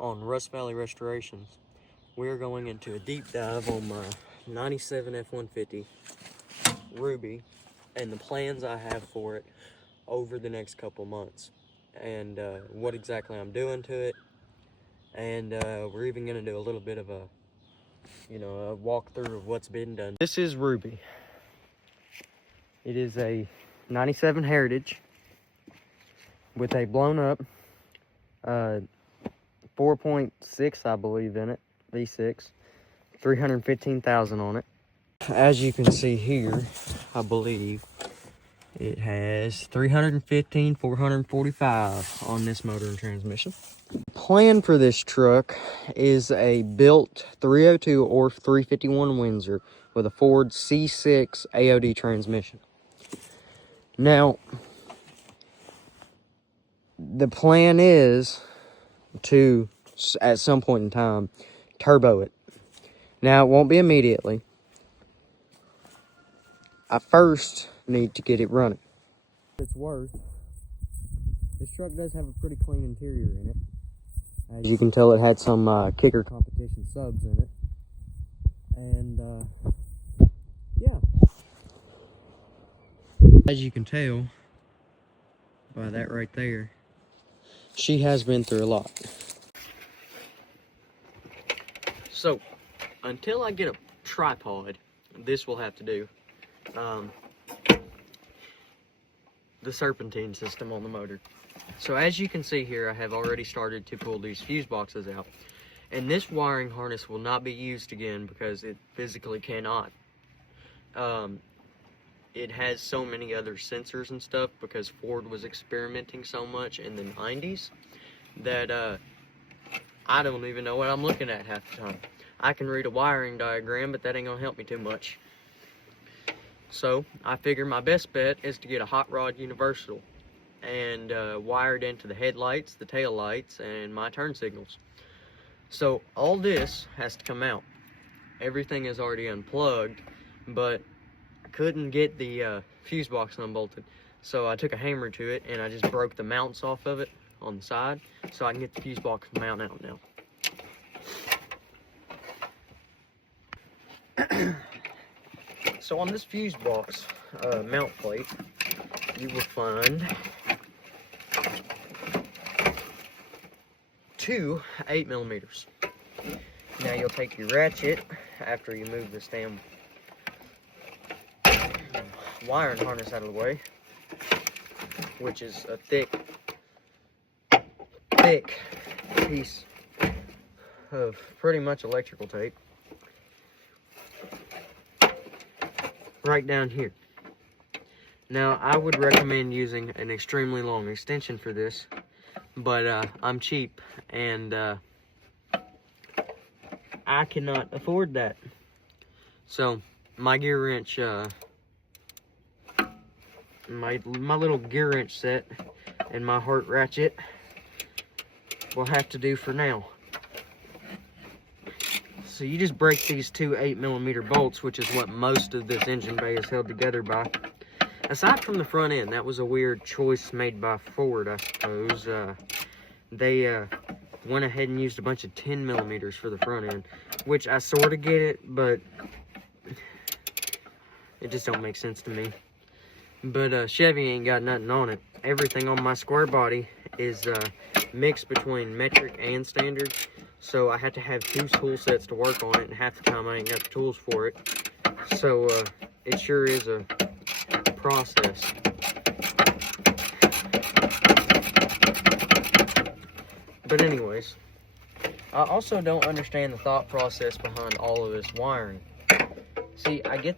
on Rust Valley Restorations. We're going into a deep dive on my 97 F-150 Ruby and the plans I have for it over the next couple months, and what exactly I'm doing to it. And we're even going to do a little bit of a walkthrough of what's been done. This is Ruby. It is a 97 Heritage with a blown up 4.6, I believe, in it, V6, 315,000 on it. As you can see here, I believe it has 315, 445 on this motor and transmission. Plan for this truck is a built 302 or 351 Windsor with a Ford C6 AOD transmission. Now, the plan is to, at some point in time, turbo it. Now, it won't be immediately. I first need to get it running. It's worth. This truck does have a pretty clean interior in it. As you can tell, it had some Kicker competition subs in it. And, yeah. As you can tell by that right there, she has been through a lot. So, until I get a tripod, this will have to do. The serpentine system on the motor. So as you can see here, I have already started to pull these fuse boxes out. And this wiring harness will not be used again because it physically cannot. It has so many other sensors and stuff because Ford was experimenting so much in the 90s that I don't even know what I'm looking at half the time. I can read a wiring diagram, but that ain't gonna help me too much. So I figure my best bet is to get a hot rod universal and wire it into the headlights, the tail lights, and my turn signals. So all this has to come out. Everything is already unplugged, but I couldn't get the fuse box unbolted. So I took a hammer to it and I just broke the mounts off of it on the side so I can get the fuse box mount out now. So on this fuse box mount plate, you will find two 8mm. Now you'll take your ratchet after you move this damn wiring harness out of the way, which is a thick piece of pretty much electrical tape. Right down here. Now, I would recommend using an extremely long extension for this, but I'm cheap and I cannot afford that. So, my gear wrench, my little gear wrench set and my heart ratchet will have to do for now. So you just break these two 8mm bolts, which is what most of this engine bay is held together by. Aside from the front end, that was a weird choice made by Ford, I suppose. They went ahead and used a bunch of 10mm for the front end, which I sort of get it, but it just don't make sense to me. But Chevy ain't got nothing on it. Everything on my square body is mixed between metric and standard. So I had to have two tool sets to work on it, and half the time I ain't got the tools for it. So it sure is a process. But anyways, I also don't understand the thought process behind all of this wiring. See, I get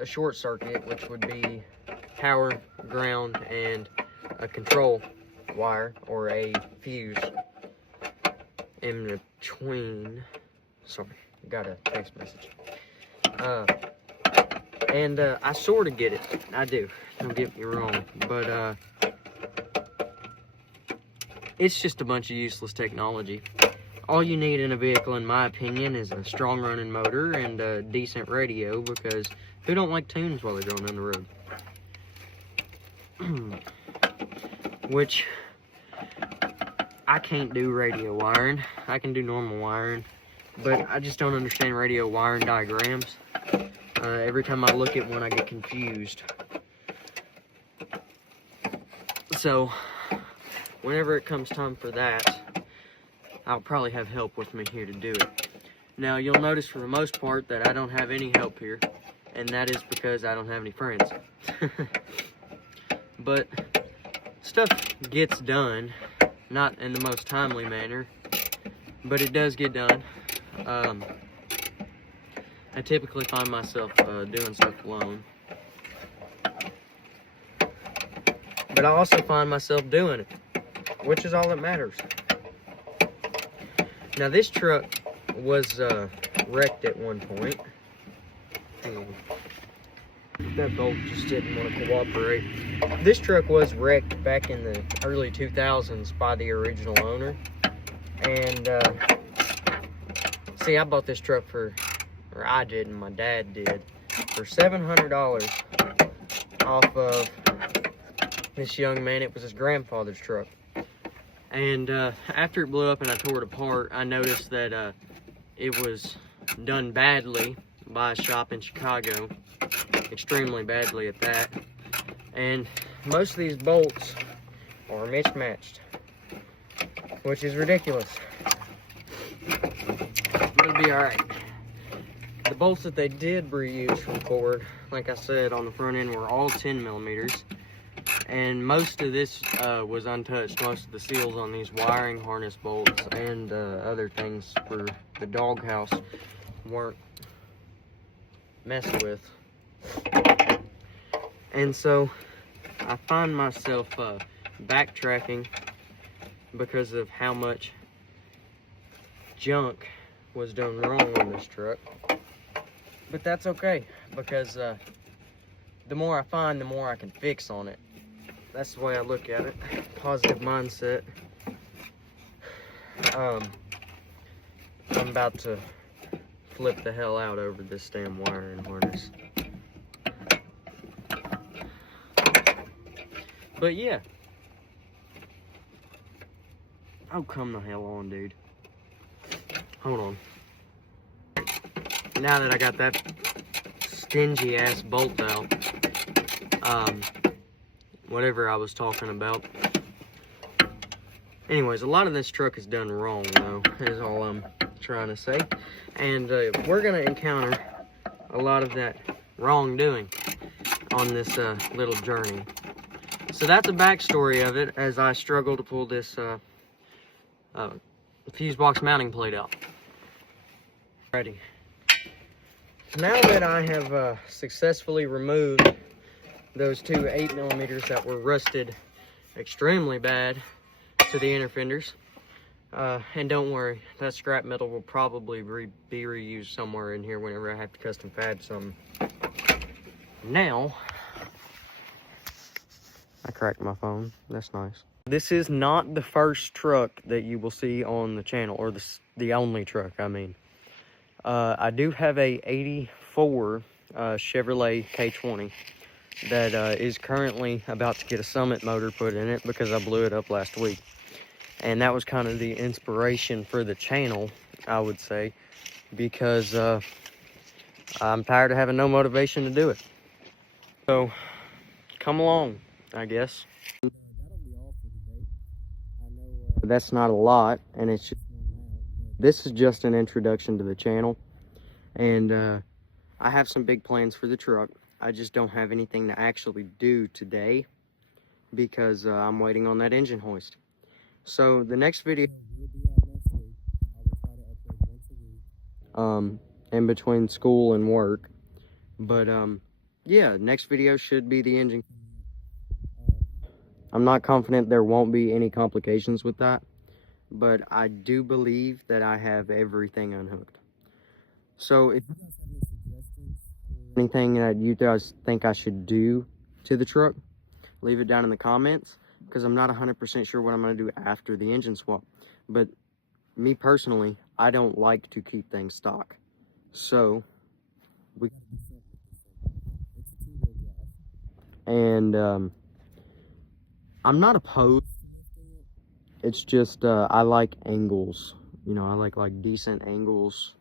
a short circuit, which would be power, ground, and a control wire or a fuse. In between, sorry, got a text message. I sort of get it. I do. Don't get me wrong, but it's just a bunch of useless technology. All you need in a vehicle, in my opinion, is a strong running motor and a decent radio, because who don't like tunes while they're going down the road? Which I can't do radio wiring. I can do normal wiring, but I just don't understand radio wiring diagrams. Every time I look at one, I get confused. So, whenever it comes time for that, I'll probably have help with me here to do it. Now, you'll notice for the most part that I don't have any help here, and that is because I don't have any friends. But stuff gets done, not in the most timely manner, but it does get done. I typically find myself doing stuff alone, but I also find myself doing it, which is all that matters. Now, this truck was wrecked at one point. Hang on. That bolt just didn't want to cooperate. This truck was wrecked back in the early 2000s by the original owner. And, see, I bought this truck for, or I did, and my dad did, for $700 off of this young man. It was his grandfather's truck. And after it blew up and I tore it apart, I noticed that it was done badly by a shop in Chicago. Extremely badly at that. And most of these bolts are mismatched, which is ridiculous. It'll be alright. The bolts that they did reuse from Ford, like I said, on the front end were all 10 millimeters. And most of this was untouched. Most of the seals on these wiring harness bolts and other things for the doghouse weren't messed with. And so I find myself backtracking because of how much junk was done wrong on this truck. But that's okay, because the more I find, the more I can fix on it. That's the way I look at it. Positive mindset. I'm about to flip the hell out over this damn wiring harness. But yeah. Oh, come the hell on, dude. Hold on. Now that I got that stingy ass bolt out, whatever I was talking about. Anyways, a lot of this truck is done wrong, though, is all I'm trying to say. And we're going to encounter a lot of that wrongdoing on this little journey. So that's a backstory of it as I struggle to pull this fuse box mounting plate out. Ready. Now that I have successfully removed those two 8mm that were rusted extremely bad to the inner fenders, and don't worry, that scrap metal will probably be reused somewhere in here whenever I have to custom fab something. Now, I cracked my phone. That's nice. This is not the first truck that you will see on the channel, or the only truck, I mean. I do have a 84 Chevrolet K20 that is currently about to get a Summit motor put in it because I blew it up last week. And that was kind of the inspiration for the channel, I would say, because I'm tired of having no motivation to do it. So, come along, I guess. That'll be all for today. I know that's not a lot, and it's just, this is just an introduction to the channel, and I have some big plans for the truck. I just don't have anything to actually do today because I'm waiting on that engine hoist. So the next video will be out next week. I will try to upload once a week in between school and work. But yeah, next video should be the engine. I'm not confident there won't be any complications with that, but I do believe that I have everything unhooked. So if you guys have any suggestions, anything that you guys think I should do to the truck, leave it down in the comments, because I'm not 100% sure what I'm going to do after the engine swap. But me personally, I don't like to keep things stock. So we got to be careful with this thing. It's a two-wheel drive. And I'm not opposed to lifting it It's just, I like angles. You know, I like decent angles,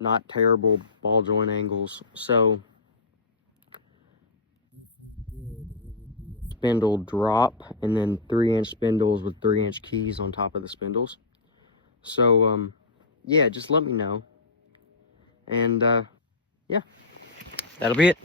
not terrible ball joint angles. So, spindle drop, and then 3-inch spindles with 3-inch keys on top of the spindles. So, yeah, just let me know. And, yeah, that'll be it.